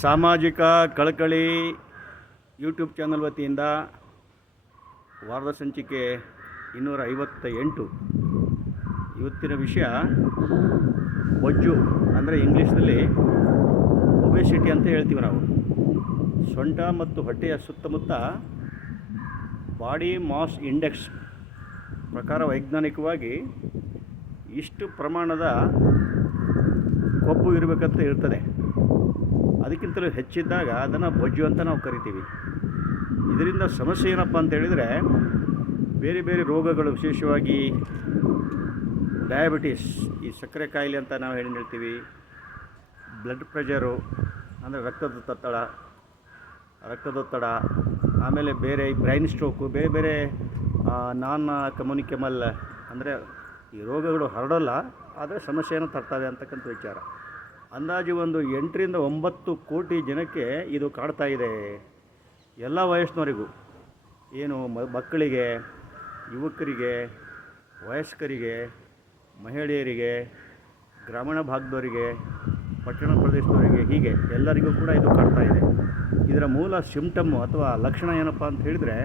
ಸಾಮಾಜಿಕ ಕಳಕಳಿ YouTube channel ವತಿಯಿಂದ ವಾರದ ಸಂಚಿಕೆ ಇನ್ನೂರ ಐವತ್ತ ಎಂಟು ಇವತ್ತಿನ ವಿಷಯ ಬೊಜ್ಜು ಅಂದರೆ ಇಂಗ್ಲೀಷ್ನಲ್ಲಿ ಒಬೆಸಿಟಿ ಅಂತ ಹೇಳ್ತೀವಿ ನಾವು. ಸೊಂಟ ಮತ್ತು ಹೊಟ್ಟೆಯ ಸುತ್ತಮುತ್ತ ಬಾಡಿ ಮಾಸ್ ಇಂಡೆಕ್ಸ್ ಪ್ರಕಾರ ವೈಜ್ಞಾನಿಕವಾಗಿ ಇಷ್ಟು ಪ್ರಮಾಣದ ಕೊಬ್ಬು ಇರಬೇಕಂತ ಇರ್ತದೆ. ಅದಕ್ಕಿಂತಲೂ ಹೆಚ್ಚಿದ್ದಾಗ ಅದನ್ನು ಬೊಜ್ಜು ಅಂತ ನಾವು ಕರಿತೀವಿ. ಇದರಿಂದ ಸಮಸ್ಯೆ ಏನಪ್ಪ ಅಂತ ಹೇಳಿದರೆ, ಬೇರೆ ಬೇರೆ ರೋಗಗಳು ವಿಶೇಷವಾಗಿ ಡಯಾಬಿಟಿಸ್ ಈ ಸಕ್ಕರೆ ಕಾಯಿಲೆ ಅಂತ ನಾವು ಹೇಳಿ ಹೇಳ್ತೀವಿ ಬ್ಲಡ್ ಪ್ರೆಷರು ಅಂದರೆ ರಕ್ತದೊತ್ತಡ ರಕ್ತದೊತ್ತಡ ಆಮೇಲೆ ಬೇರೆ ಈ ಬ್ರೈನ್ ಸ್ಟ್ರೋಕು ಬೇರೆ ಬೇರೆ ನಾನ್ ಕಮ್ಯುನಿಕೇಬಲ್ ಅಂದರೆ ಈ ರೋಗಗಳು ಹರಡೋಲ್ಲ, ಆದರೆ ಸಮಸ್ಯೆಯನ್ನು ತರ್ತವೆ ಅಂತಕ್ಕಂಥ ವಿಚಾರ. ಅಂದಾಜು ಒಂದು ಎಂಟರಿಂದ ಒಂಬತ್ತು ಕೋಟಿ ಜನಕ್ಕೆ ಇದು ಕಾಡ್ತಾ ಇದೆ. ಎಲ್ಲ ವಯಸ್ಸಿನವರಿಗೂ, ಏನು ಮಕ್ಕಳಿಗೆ, ಯುವಕರಿಗೆ, ವಯಸ್ಕರಿಗೆ, ಮಹಿಳೆಯರಿಗೆ, ಗ್ರಾಮೀಣ ಭಾಗದವರಿಗೆ, ಪಟ್ಟಣ ಪ್ರದೇಶದವರಿಗೆ, ಹೀಗೆ ಎಲ್ಲರಿಗೂ ಕೂಡ ಇದು ಕಾಡ್ತಾ ಇದೆ. ಇದರ ಮೂಲ ಸಿಮ್ಟಮ್ಮು ಅಥವಾ ಲಕ್ಷಣ ಏನಪ್ಪ ಅಂತ ಹೇಳಿದರೆ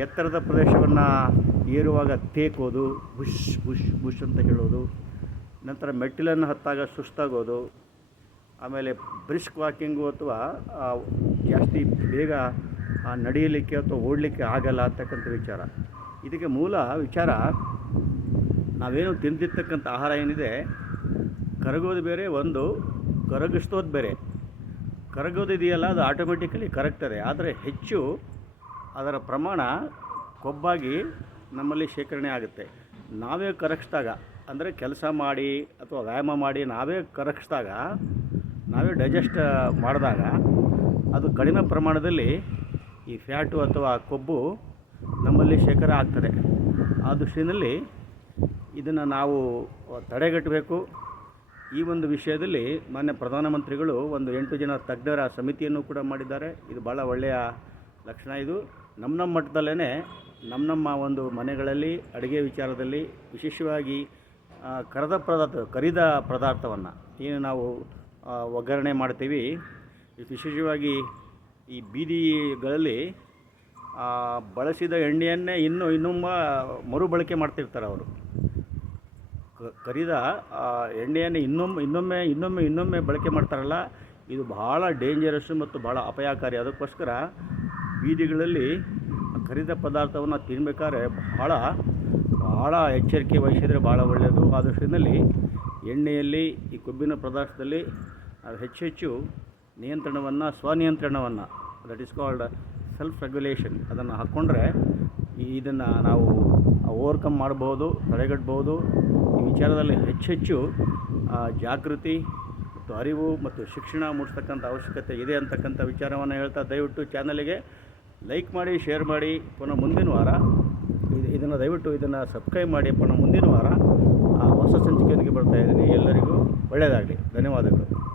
ಎತ್ತರದ ಪ್ರದೇಶವನ್ನು ಏರುವಾಗ ತೇಕೋದು, ಬುಷ್ ಬುಷ್ ಬುಷ್ ಅಂತ ಹೇಳೋದು ನಂತರ ಮೆಟ್ಟಿಲನ್ನು ಹತ್ತಾಗ ಸುಸ್ತಾಗೋದು, ಆಮೇಲೆ ಬ್ರಿಸ್ಕ್ ವಾಕಿಂಗು ಅಥವಾ ಜಾಸ್ತಿ ಬೇಗ ನಡೆಯಲಿಕ್ಕೆ ಅಥವಾ ಓಡಲಿಕ್ಕೆ ಆಗಲ್ಲ ಅಂತಕ್ಕಂಥ ವಿಚಾರ. ಇದಕ್ಕೆ ಮೂಲ ವಿಚಾರ, ನಾವೇನು ತಿಂದಿರ್ತಕ್ಕಂಥ ಆಹಾರ ಏನಿದೆ, ಕರಗೋದು ಬೇರೆ, ಒಂದು ಕರಗಿಸ್ತೋದು ಬೇರೆ. ಕರಗೋದು ಇದೆಯಲ್ಲ ಅದು ಆಟೋಮೆಟಿಕಲಿ ಕರಗ್ತದೆ. ಆದರೆ ಹೆಚ್ಚು ಅದರ ಪ್ರಮಾಣ ಕೊಬ್ಬಾಗಿ ನಮ್ಮಲ್ಲಿ ಶೇಖರಣೆ ಆಗುತ್ತೆ. ನಾವೇ ಕರಗಿಸಿದಾಗ ಅಂದರೆ ಕೆಲಸ ಮಾಡಿ ಅಥವಾ ವ್ಯಾಯಾಮ ಮಾಡಿ ನಾವೇ ಕರಗಿಸಿದಾಗ, ನಾವೇ ಡೈಜೆಸ್ಟ್ ಮಾಡಿದಾಗ ಅದು ಕಡಿಮೆ ಪ್ರಮಾಣದಲ್ಲಿ ಈ ಫ್ಯಾಟು ಅಥವಾ ಕೊಬ್ಬು ನಮ್ಮಲ್ಲಿ ಶೇಖರ ಆಗ್ತದೆ. ಆ ದೃಷ್ಟಿಯಲ್ಲಿ ಇದನ್ನು ನಾವು ತಡೆಗಟ್ಟಬೇಕು. ಈ ಒಂದು ವಿಷಯದಲ್ಲಿ ಮಾನ್ಯ ಪ್ರಧಾನಮಂತ್ರಿಗಳು ಒಂದು ಎಂಟು ಜನ ತಜ್ಞರ ಸಮಿತಿಯನ್ನು ಕೂಡ ಮಾಡಿದ್ದಾರೆ. ಇದು ಭಾಳ ಒಳ್ಳೆಯ ಲಕ್ಷಣ ಇದು. ನಮ್ಮ ನಮ್ಮ ಮಟ್ಟದಲ್ಲೇ ನಮ್ಮ ನಮ್ಮ ಒಂದು ಮನೆಗಳಲ್ಲಿ ಅಡುಗೆ ವಿಚಾರದಲ್ಲಿ ವಿಶೇಷವಾಗಿ ಕರೆದ ಪದಾರ್ಥ, ಕರಿದ ಪದಾರ್ಥವನ್ನು ಏನು ನಾವು ಒಗ್ಗರಣೆ ಮಾಡ್ತೀವಿ. ವಿಶೇಷವಾಗಿ ಈ ಬೀದಿಗಳಲ್ಲಿ ಬಳಸಿದ ಎಣ್ಣೆಯನ್ನೇ ಇನ್ನೂ ಇನ್ನೊಮ್ಮ ಮರುಬಳಕೆ ಮಾಡ್ತಿರ್ತಾರೆ ಅವರು. ಕರಿದ ಎಣ್ಣೆಯನ್ನು ಇನ್ನೊಮ್ಮೆ ಇನ್ನೊಮ್ಮೆ ಇನ್ನೊಮ್ಮೆ ಇನ್ನೊಮ್ಮೆ ಬಳಕೆ ಮಾಡ್ತಾರಲ್ಲ, ಇದು ಬಹಳ ಡೇಂಜರಸ್ ಮತ್ತು ಭಾಳ ಅಪಾಯಕಾರಿ. ಅದಕ್ಕೋಸ್ಕರ ಬೀದಿಗಳಲ್ಲಿ ಕರಿದ ಪದಾರ್ಥವನ್ನು ತಿನ್ನಬೇಕಾದ್ರೆ ಬಹಳ ಭಾಳ ಎಚ್ಚರಿಕೆ ವಹಿಸಿದರೆ ಭಾಳ ಒಳ್ಳೆಯದು. ಆ ದೃಷ್ಟಿಯಲ್ಲಿ ಎಣ್ಣೆಯಲ್ಲಿ, ಈ ಕೊಬ್ಬಿನ ಪದಾರ್ಥದಲ್ಲಿ ಹೆಚ್ಚು ಹೆಚ್ಚು ನಿಯಂತ್ರಣವನ್ನು, ಸ್ವನಿಯಂತ್ರಣವನ್ನು that is called self regulation ಅದನ್ನು ಹಾಕ್ಕೊಂಡ್ರೆ ಇದನ್ನು ನಾವು ಓವರ್ಕಮ್ ಮಾಡ್ಬೋದು, ತಡೆಗಟ್ಬೋದು. ಈ ವಿಚಾರದಲ್ಲಿ ಹೆಚ್ಚೆಚ್ಚು ಜಾಗೃತಿ ಮತ್ತು ಅರಿವು ಮತ್ತು ಶಿಕ್ಷಣ ಮೂಡಿಸ್ತಕ್ಕಂಥ ಅವಶ್ಯಕತೆ ಇದೆ ಅಂತಕ್ಕಂಥ ವಿಚಾರವನ್ನು ಹೇಳ್ತಾ ದಯವಿಟ್ಟು ಚಾನಲಿಗೆ ಲೈಕ್ ಮಾಡಿ ಶೇರ್ ಮಾಡಿ. ಪುನಃ ಮುಂದಿನ ವಾರ ಇದನ್ನು ದಯವಿಟ್ಟು ಇದನ್ನು ಸಬ್ಸ್ಕ್ರೈಬ್ ಮಾಡಿ ನಾನು ಮುಂದಿನ ವಾರ ಹೊಸ ಸಂಚಿಕೆಯೊಂದಿಗೆ ಬರ್ತಾ ಇದ್ದೀನಿ. ಎಲ್ಲರಿಗೂ ಒಳ್ಳೆಯದಾಗಲಿ. ಧನ್ಯವಾದಗಳು.